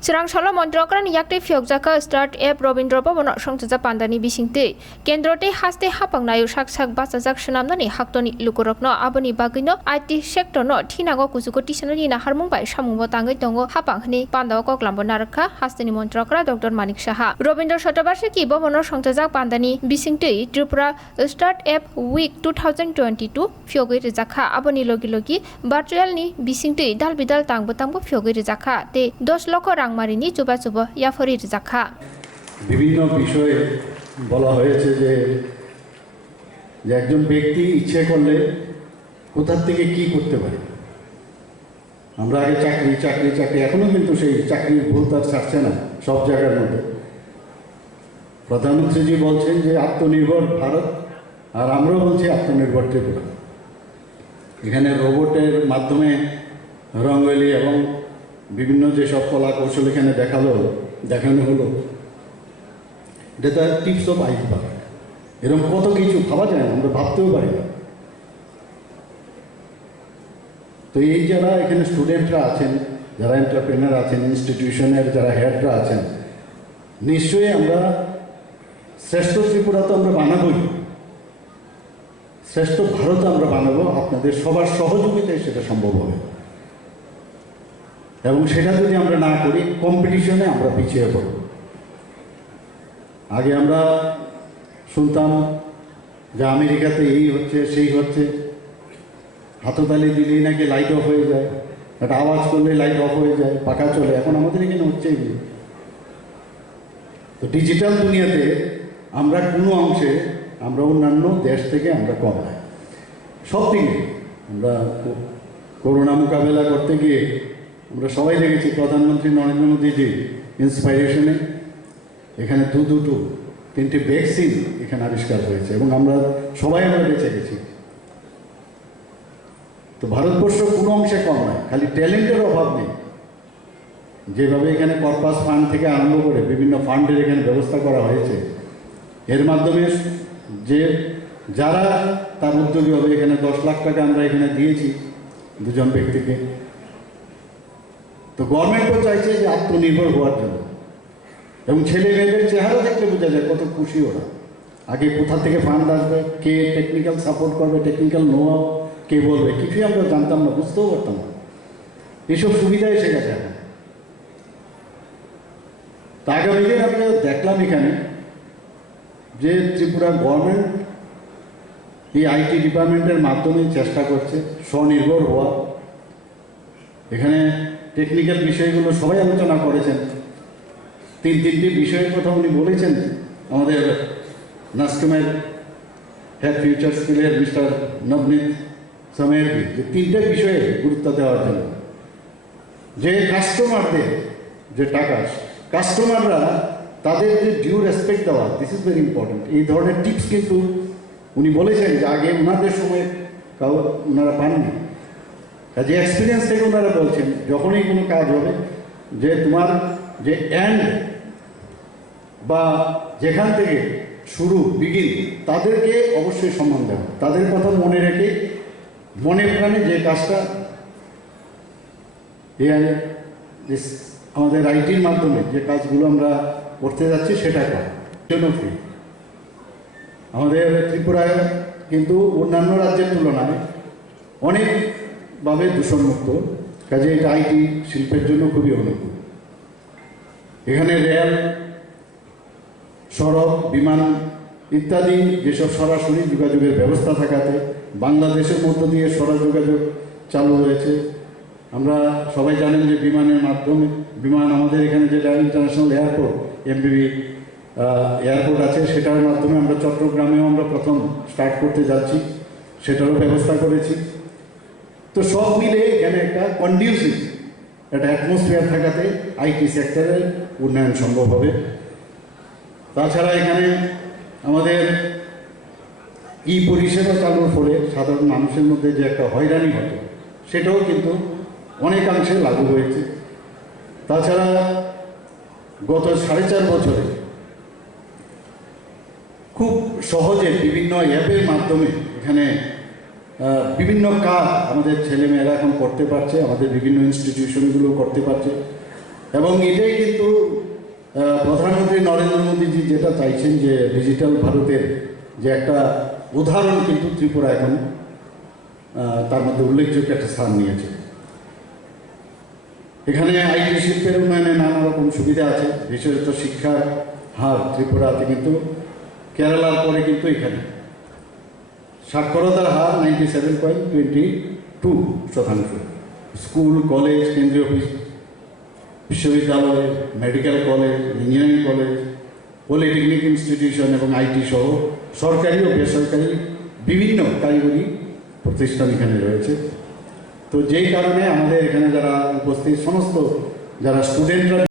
Solo Montrokran Yakti Fyokjaka start app Robindro Bono Shongja Pandani Bisingte. Kendrote haste hapang nayo shak basajak shanamani haktoni lukurokno aboni bagino IT sector no Tinago Kuzuko Tishanani na Harmung by Shamungo Tangi Tongo Hapangni Pandako Klambonaraka Hasteni Montrokra Dr. Manik Shaha. Robindro Shotabashiki Bono Shongja Pandani Bisingte Tripura Start App Week 2022 Fyogit Zaka Aboni Logi Virtual ni Bisingte Dal Bidal Tangbotangbo Fyogit Zaka te 10 লক্ষ রাংমারিনি চুবা চুবা ইয়াফরির জাখা বিভিন্ন বিষয়ে বলা হয়েছে যে একজন ব্যক্তি ইচ্ছে করলে কোথা থেকে কি করতে পারে। আমরা আগে চাকরি এখনো কিন্তু সেই চাকরির ভুল তার ছাড়ছে না সব জায়গার মধ্যে। প্রধানমন্ত্রীজি বলছেন যে আত্মনির্ভর ভারত, আর আমরাও বলছি আত্মনির্ভর ত্রিপুরা। এখানে রোবটের মাধ্যমে রঙ্গোলি এবং বিভিন্ন যেসব কলা কৌশল এখানে দেখানো হলো, এটা তার টিপস অফ আইসবার্গ। এরকম কত কিছু ভাবা যায় না, আমরা ভাবতেও পারি না। তো এই যারা এখানে স্টুডেন্টরা আছেন, যারা এন্টারপ্রেনার আছেন, ইনস্টিটিউশনের যারা হেডরা আছেন, নিশ্চয়ই আমরা শ্রেষ্ঠ ত্রিপুরা তো আমরা বানাবোই, শ্রেষ্ঠ ভারত আমরা বানাবো। আপনাদের সবার সহযোগিতায় সেটা সম্ভব হবে, এবং সেটা যদি আমরা না করি কম্পিটিশনে আমরা পিছিয়ে পড়ব। আগে আমরা শুনতাম যে আমেরিকাতে এই হচ্ছে সেই হচ্ছে, হাততালি দিলেই নাকি লাইট অফ হয়ে যায়, একটা আওয়াজ করলে লাইট অফ হয়ে যায়, পাখা চলে। এখন আমাদের এখানে হচ্ছে কি, তো ডিজিটাল দুনিয়াতে আমরা কোনো অংশে আমরা অন্যান্য দেশ থেকে আমরা কম নাই। সব দিকে আমরা করোনা মোকাবেলা করতে গিয়ে আমরা সবাই দেখেছি প্রধানমন্ত্রী নরেন্দ্র মোদীজি ইন্সপাইরেশনে এখানে তিনটি ভ্যাকসিন এখানে আবিষ্কার হয়েছে, এবং আমরা বেঁচে গেছি। তো ভারতবর্ষ কোনো অংশে কম নয়, খালি ট্যালেন্টের অভাব নেই। যেভাবে এখানে কর্পাস ফান্ড থেকে আরম্ভ করে বিভিন্ন ফান্ডের এখানে ব্যবস্থা করা হয়েছে, এর মাধ্যমে যে যারা তার উদ্যোগী হবে, এখানে 10 লাখ টাকা আমরা এখানে দিয়েছি দুজন ব্যক্তিকে। তো গভর্নমেন্টও চাইছে যে আত্মনির্ভর হওয়ার জন্য, এবং ছেলে মেয়েদের চেহারা দেখলে বোঝা যায় কত খুশি ওরা। আগে কোথা থেকে ফান্ড আসবে, কে টেকনিক্যাল সাপোর্ট করবে, টেকনিক্যাল নোহাও কে বলবে, কিছুই আমরা জানতাম না, বুঝতেও পারতাম না। এসব সুবিধা এসে গেছে এখন। তা আগামী দিন আমরা দেখলাম এখানে যে ত্রিপুরা গভর্নমেন্ট এই আইটি ডিপার্টমেন্টের মাধ্যমে চেষ্টা করছে স্বনির্ভর হওয়া। এখানে টেকনিক্যাল বিষয়গুলো সবাই আলোচনা করেছেন। তিনটি বিষয়ের কথা উনি বলেছেন আমাদের নাসকমের হেড ফিউচার স্কিলের মিস্টার নবনীত সমেরবি, যে 3টে বিষয়ে গুরুত্ব দেওয়ার জন্য। যে কাস্টমারদের যে টাকা, কাস্টমাররা তাদের যে ডিউ রেসপেক্ট দেওয়া, দিস ইজ ভেরি ইম্পর্টেন্ট। এই ধরনের টিপস কিন্তু উনি বলেছেন যে আগে ওনাদের সময় ওনারা পাননি। কাজে এক্সপিরিয়েন্স থেকে ওনারা বলছেন যখনই কোনো কাজ হবে যে তোমার যে এন্ড বা যেখান থেকে শুরু বিগিন, তাদেরকে অবশ্যই সম্মান দেওয়া, তাদের কথা মনে রেখে মনে প্রাণে যে কাজটা আমাদের আইটির মাধ্যমে যে কাজগুলো আমরা করতে যাচ্ছি সেটা জন্য ফ্রি। আমাদের ত্রিপুরায় কিন্তু অন্যান্য রাজ্যের তুলনায় অনেকভাবে দূষণমুক্ত, কাজে এটা আইটি শিল্পের জন্য খুবই অনুকূল। এখানে রেল, সড়ক, বিমান ইত্যাদি যেসব সরাসরি যোগাযোগের ব্যবস্থা থাকাতে বাংলাদেশের মধ্য দিয়ে সড়ক যোগাযোগ চালু হয়েছে। আমরা সবাই জানেন যে বিমানের মাধ্যমে আমাদের এখানে যেটা ইন্টারন্যাশনাল এয়ারপোর্ট এমবিবি এয়ারপোর্ট আছে, সেটার মাধ্যমে আমরা চট্টগ্রামেও আমরা প্রথম স্টার্ট করতে যাচ্ছি, সেটারও ব্যবস্থা করেছি। তো সব মিলে এখানে একটা কন্ডিউসিভ একটা অ্যাটমসফিয়ার থাকাতে আইটি সেক্টরের উন্নয়ন সম্ভব হবে। তাছাড়া এখানে আমাদের পরিষেবা চালুর ফলে সাধারণ মানুষের মধ্যে যে একটা হয়রানি হতো, সেটাও কিন্তু অনেকাংশে লাগু হয়েছে। তাছাড়া গত 4.5 বছরে খুব সহজে বিভিন্ন অ্যাপের মাধ্যমে এখানে বিভিন্ন কাজ আমাদের ছেলেমেয়েরা এখন করতে পারছে, আমাদের বিভিন্ন ইনস্টিটিউশনগুলো করতে পারছে। এবং এটাই কিন্তু প্রধানমন্ত্রী নরেন্দ্র মোদীজি যেটা চাইছেন যে ডিজিটাল ভারতের যে একটা উদাহরণ কিন্তু ত্রিপুরা এখন তার মধ্যে উল্লেখযোগ্য একটা স্থান নিয়েছে। এখানে আইটি শিল্পের উন্নয়নে নানা রকম সুবিধা আছে, বিশেষত শিক্ষার হার ত্রিপুরাতে কিন্তু কেরালার পরে কিন্তু এখানে সাক্ষরতার হার 97.22%। স্কুল, কলেজ, কেন্দ্রীয় বিশ্ববিদ্যালয়, medical college, engineering college, polytechnic institution এবং আইটি সহ সরকারি ও বেসরকারি বিভিন্ন কারিগরি প্রতিষ্ঠান এখানে রয়েছে। তো যেই কারণে আমাদের এখানে যারা উপস্থিত সমস্ত যারা স্টুডেন্টরা